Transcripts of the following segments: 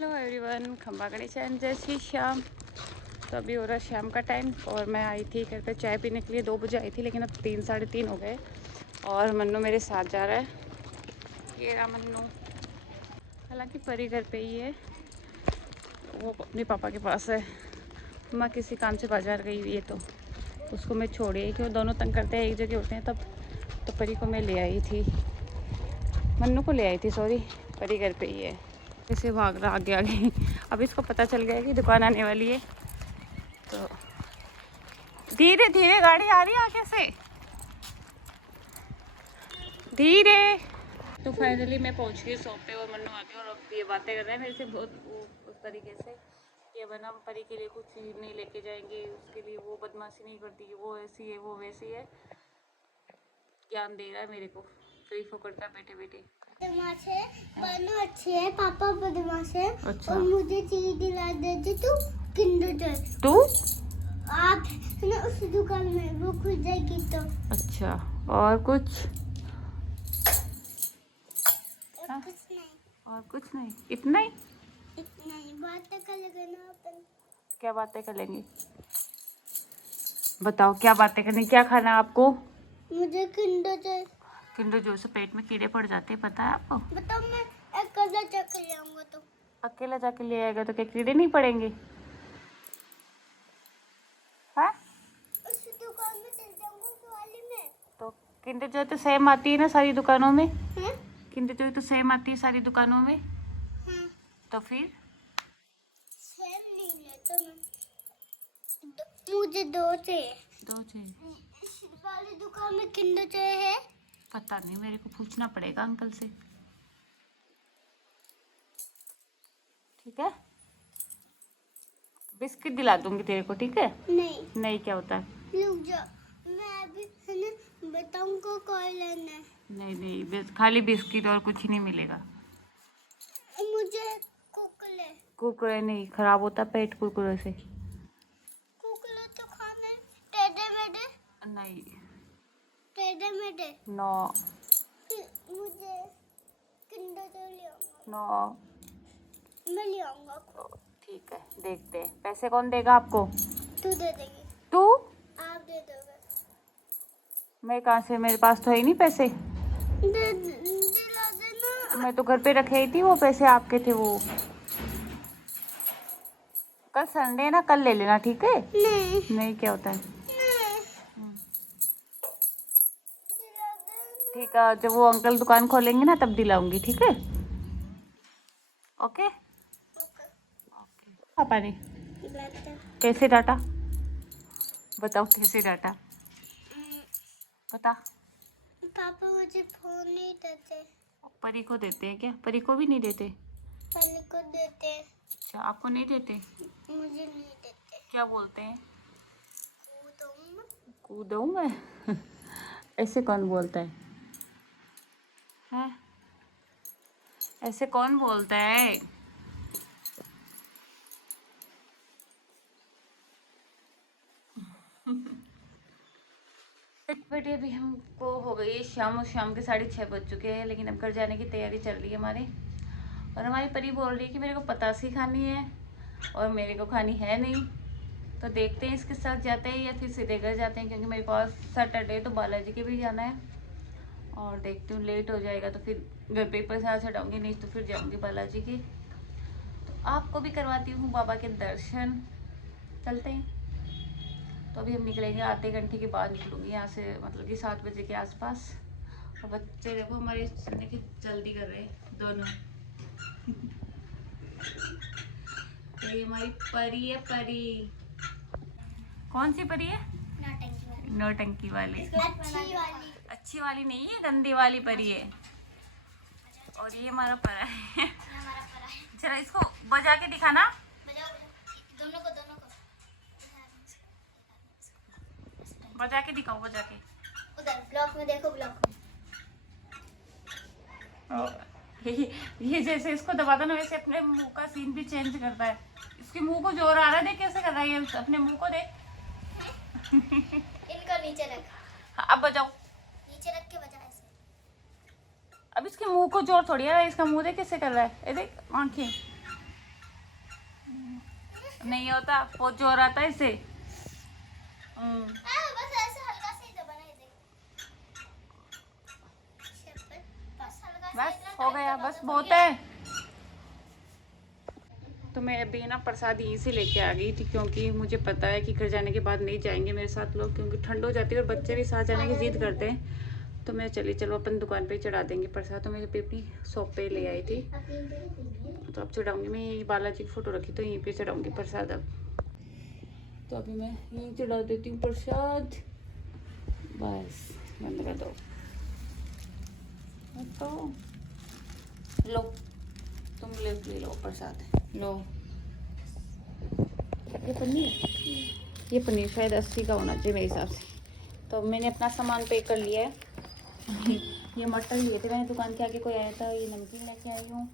Hello everyone, खंबा Ganesh and जय श्री श्याम। तो अभी हो रहा है शाम का टाइम और मैं आई थी घर पे चाय पीने के लिए। 2 बजे आई थी लेकिन अब 3 साढ़े 3 हो गए और मन्नू मेरे साथ जा रहा है। ये रहा मन्नू। हालांकि परी घर पे ही है, वो अपने पापा के पास है। माँ किसी काम से बाजार गई हुई है तो उसको मैं छोड़ी कि वो दोनों तंग करते हैं, एक जगह होते हैं तब। तो परी को मैं ले आई थी, मन्नू को ले आई थी, सॉरी। परी घर पे ही है। ऐसे भाग रहा आगे आगे। अब इसको पता चल गया कि दुकान आने वाली है तो धीरे धीरे गाड़ी आ रही है आगे से, धीरे। तो फाइनली मैं पहुंच गई शॉप पे और मन्नू आ गया और अब ये बातें कर रहा है मेरे से बहुत उस तरीके से कि अब हम परी के लिए कुछ चीज़ नहीं लेके जाएंगे, उसके लिए वो बदमाशी नहीं करती, वो ऐसी है वो वैसी है। ज्ञान दे रहा है मेरे को फ्री फोकट का बैठे बैठे। बदमाश है, मन्नू अच्छी है, पापा बदमाश है। अच्छा। और मुझे चीज दिला देती तू किंडर जॉय। तू आप ना उस दुकान में वो खुल जाएगी तो। अच्छा, और कुछ? और कुछ नहीं। और कुछ नहीं, इतना ही? इतना ही बातें कर लेंगे ना अपन। क्या बातें कर लेंगे? बताओ क्या बातें करनी, क्या खाना है आपको? मुझे किंडर जॉय। किंडर जॉय से पेट में कीड़े पड़ जाते हैं, पता है आपको? बताओ, मैं एक कलर चेक कर ले आऊंगा तो। अकेला जाके ले आएगा तो क्या कीड़े नहीं पड़ेंगे? हाँ, उस दुकान में चल जाऊंगा, उस वाली में। तो किंडर जॉय तो सेम आती है ना सारी दुकानों में। हैं? किंडर जॉय तो सेम आती है सारी दुकानों में। हाँ। तो फिर सेम नहीं लेता मैं। मुझे दो चाहिए। दो चाहिए? इस वाली दुकान में किंडर जॉय है? पता नहीं, मेरे को पूछना पड़ेगा अंकल से। ठीक है, बिस्किट दिला दूंगी तेरे को, ठीक है? नहीं। नहीं, क्या होता है? रुक जा, मैं अभी है ना बताऊंगा कॉल लेना है। नहीं नहीं, खाली बिस्किट और कुछ ही नहीं मिलेगा। मुझे कुरकुरे। कुरकुरे नहीं, खराब होता पेट कुरकुरे से। कुरकुरे तो खाना है। टेढ़े मेढ़े। नहीं। टेढ़े मेढ़े। नो। मुझे किंडर जॉय ले आऊंगा। नो। मैं ले आऊंगा। ठीक है, देखते हैं पैसे कौन देगा आपको। तू दे देगी। तू? आप दे दोगे। मैं कहाँ से, मेरे पास तो है ही नहीं पैसे। दिला देना। मैं तो घर पे रखे ही थी, वो पैसे आपके थे वो। कल संडे है ना, कल ले लेना, ठीक है? नहीं। नहीं, क्या होता है? नहीं। दिला देना। ठीक है, जब वो अंकल दुकान खोलेंगे ना तब दिलाऊंगी, ठीक है? ओके। पापा ने दिलाता। कैसे डांटा? बताओ कैसे डांटा, बता। पापा मुझे फोन नहीं देते। परी को देते हैं क्या? परी को भी नहीं देते? पहले को देते। अच्छा, आपको नहीं देते? मुझे नहीं देते। क्या बोलते हैं? कूदूं। कूदूं मैं? ऐसे कौन बोलता है? हैं? ऐसे कौन बोलता है? बेटे अभी हमको हो गई है शाम, और शाम के 6:30 बज चुके हैं, लेकिन अब घर जाने की तैयारी चल रही है हमारी। और हमारी परी बोल रही है कि मेरे को पतासी खानी है और मेरे को खानी है नहीं। तो देखते हैं इसके साथ जाते हैं या फिर सीधे घर जाते हैं, क्योंकि मेरे पास सैटरडे तो बालाजी के भी जाना है। और देखती हूँ लेट हो जाएगा तो फिर घर पे प्रसाद चढ़ाऊँगी, नहीं तो फिर जाऊँगी बालाजी के। तो आपको भी करवाती हूँ बाबा के दर्शन। चलते हैं। तो अभी हम निकलेंगे, आधे घंटे के बाद निकलूँगी यहाँ से, मतलब कि 7 बजे के आसपास। और बच्चे देखो हमारे चलने की जल्दी कर रहे हैं दोनों। तो ये हमारी परी है, परी। कौन सी परी है? नौटंकी वाली। अच्छी वाली। अच्छी वाली नहीं है, गंदी वाली परी है। और ये हमारा परा है। चलो इसको बजा के दिखाना। दोनों को बजा के दिखाओ, बजा के। उधर ब्लॉक में देखो, ब्लॉक में। ये जैसे इसको दबाता ना वैसे अपने मुंह का सीन भी चेंज करता है। इसके मुंह को जोर आ रहा है, देख कैसे कर रहा है ये, अपने मुंह को देख। इनको नीचे रख। हाँ, अब बजाओ। नीचे रख के बजा ऐसे। अब इसके मुंह को जोर थोड़ी आ रहा है, इसका मुंह देख कैसे कर रहा है, ये देख आंखें। नहीं होता, बहुत जोर आता है इसे। बस ऐसे हल्का सा ही दबाना है, देख। बस हल्का सा, बस इतना हो टाइट गया, दबा बस दो बहुत भैया। है। तो मैं अभी ना प्रसाद यहीं से लेके आ गई थी, क्योंकि मुझे पता है कि घर जाने के बाद नहीं जाएंगे मेरे साथ लोग, क्योंकि ठंड हो जाती है और बच्चे भी साथ जाने की जिद करते हैं। तो मैं चली, चलो अपन दुकान पे ही चढ़ा देंगे प्रसाद। तो मैं अभी अपनी शॉप पे ले आई थी, तो अब चढ़ाऊंगी मैं। यही बालाजी की फ़ोटो रखी, तो यहीं पे चढ़ाऊंगी प्रसाद अब। तो अभी मैं यहीं चढ़ा देती हूँ प्रसाद। बस बंद कर दो। तो लो, तुम ले लो प्रसाद, लो। ये पनीर, ये पनीर शायद 80 का होना चाहिए मेरे हिसाब से। तो मैंने अपना सामान पे कर लिया है। ये मटर लिए थे मैंने दुकान के आगे, कोई आया था, ये नमकीन लेके आई हूँ,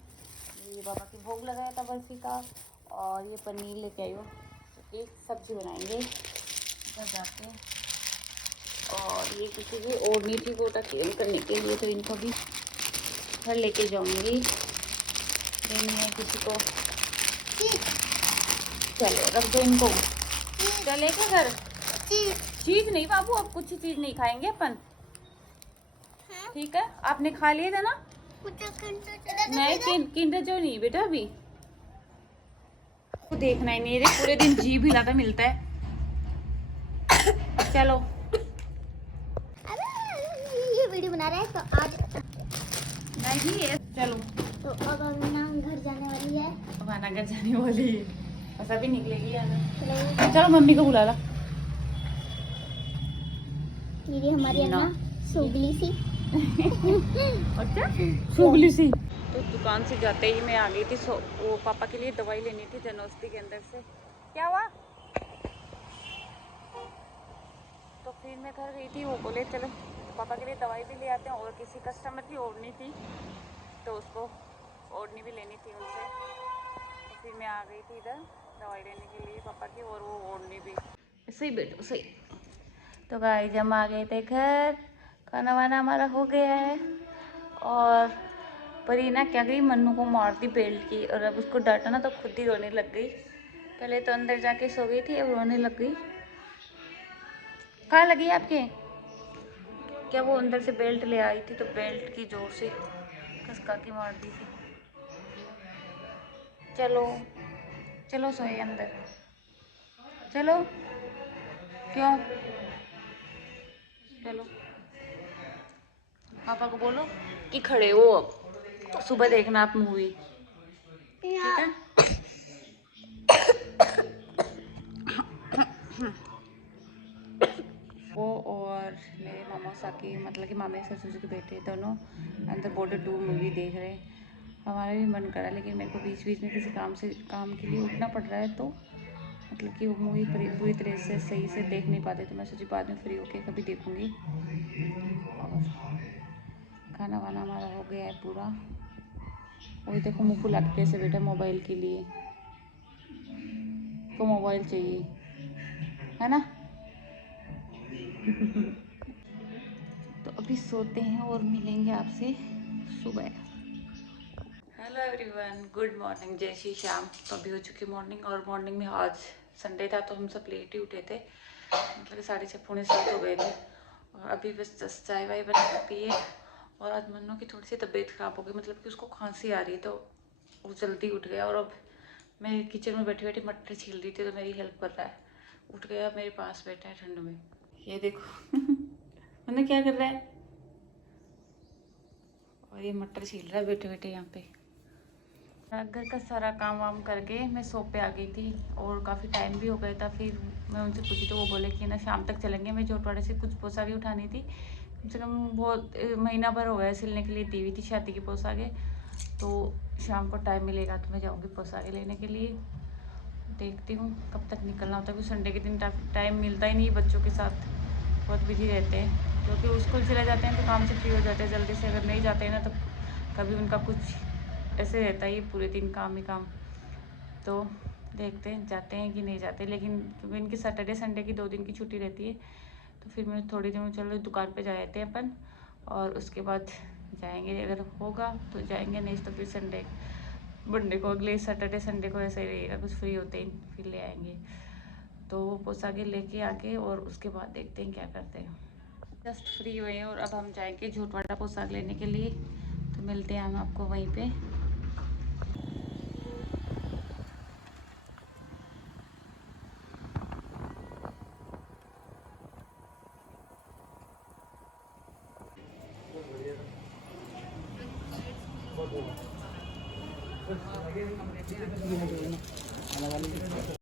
ये बाबा की भोग लगाया था बर्फी का, और ये पनीर लेके आई हूँ। तो एक सब्जी बनाएंगे घर जाके। और ये किसी की ओढ़नी थी गोटा चेंज करने के लिए, तो इनको भी घर लेके जाऊँगी, देनी है किसी को। चलो रख दो इनको, चले क्या घर? चीज नहीं बाबू, अब कुछ चीज नहीं खाएंगे अपन, ठीक है? आपने खा लिए थे ना? नहीं, किंडर जो नहीं बेटा अभी तो देखना ही नहीं है, पूरे दिन जी भी लाता मिलता है। चलो ये वीडियो बना रहा है तो आज नहीं है, चलो। तो अब अमीना घर जाने वाली है। हमारा घर जाने वाली है, बस अभी निकलेगी यार। चलो चलो मम्मी को बुला ला। ये हमारी अम्मा सुगली सी। अच्छा, सुगली सी। तो दुकान से जाते ही मैं आ गई थी, वो पापा के लिए दवाई लेनी थी जनौषधि के अंदर से। क्या हुआ? तो फिर मैं घर गई थी, वो बोले चलो पापा के लिए दवाई भी ले आते हैं, और किसी कस्टमर की ओढ़नी थी तो उसको ओढ़नी भी लेनी थी उनसे। तो फिर मैं आ गई थी इधर दवाई लेने के लिए पापा की, और वो ओढ़नी भी। सही बैठो सही। तो गाइस हम आ गए थे घर, खाना वाना हमारा हो गया है। और परीना क्या गई, मन्नू को मारती बेल्ट की, और अब उसको डांटा ना तो खुद ही रोने लग गई। पहले तो अंदर जाके सो गई थी, अब रोने लग गई। कहाँ लगी आपके? क्या वो अंदर से बेल्ट ले आई थी, तो बेल्ट की जोर से खसका के मार दी थी। चलो चलो सोए अंदर, चलो। क्यों? चलो पापा को बोलो कि खड़े हो, अब सुबह देखना आप मूवी, ठीक है? वो और मेरे मामा साकी, मतलब कि मामे ससुर जी के बेटे दोनों अंदर बॉर्डर 2 मूवी देख रहे हैं। हमारा भी मन करा, लेकिन मेरे को बीच बीच में किसी काम के लिए उठना पड़ रहा है, तो मतलब कि वो मूवी पूरी तरह से सही से देख नहीं पाते, तो मैं सोची बाद में फ्री होके कभी देखूँगी। और खाना वाना हमारा हो गया है पूरा। वही देखो मुँह फुला के कैसे बैठा मोबाइल के लिए, को मोबाइल चाहिए है ना। तो अभी सोते हैं और मिलेंगे आपसे सुबह। हेलो एवरीवन, गुड मॉर्निंग, जय श्री श्याम। तो अभी हो चुकी मॉर्निंग, और मॉर्निंग में आज संडे था तो हम सब लेट ही उठे थे, मतलब 6:30 पौने 7 हो गए थे। और अभी बस जस्ट चाय वाय बना के पिए। और आज मन्नू की थोड़ी सी तबीयत ख़राब हो गई, मतलब कि उसको खांसी आ रही है, तो वो जल्दी उठ गया। और अब मैं किचन में बैठी बैठी मटर छील रही थी, तो मेरी हेल्प कर रहा है, उठ गया मेरे पास बैठा है ठंड में। ये देखो मन्नू क्या कर रहा है, और ये मटर छील रहा है बैठे बैठे यहाँ पे। घर का सारा काम वाम करके मैं शॉप पे आ गई थी, और काफ़ी टाइम भी हो गया था। फिर मैं उनसे पूछी तो वो बोले कि ना शाम तक चलेंगे। मैं जोटवाड़े से कुछ पोशाकें उठानी थी, कम से कम बहुत महीना भर हो गया सिलने के लिए दी हुई थी शादी की पोशाकें। तो शाम को टाइम मिलेगा तो मैं जाऊँगी पोशाकें लेने के लिए। देखती हूँ कब तक निकलना होता है, क्योंकि संडे के दिन टाइम मिलता ही नहीं, बच्चों के साथ बहुत बिजी रहते हैं, क्योंकि वो स्कूल चले जाते हैं तो काम से फ्री हो जाते हैं जल्दी से। अगर नहीं जाते हैं ना तो कभी उनका कुछ ऐसे रहता है, ये पूरे दिन काम ही काम। तो देखते हैं जाते हैं कि नहीं जाते, लेकिन क्योंकि इनकी सैटरडे संडे की 2 दिन की छुट्टी रहती है, तो फिर मैं थोड़ी देर में चलो दुकान पे जा आते हैं अपन, और उसके बाद जाएंगे। अगर होगा तो जाएंगे, नहीं तो फिर संडे मंडे को, अगले सैटरडे संडे को ऐसा ही रहेगा, कुछ फ्री होते ही फिर ले आएंगे। तो वो पोशाकें लेके आके और उसके बाद देखते हैं क्या करते हैं। जस्ट फ्री हुए हैं और अब हम जाएंगे झूठवाड़ा पोशाक लेने के लिए। तो मिलते हैं हम आपको वहीं पे।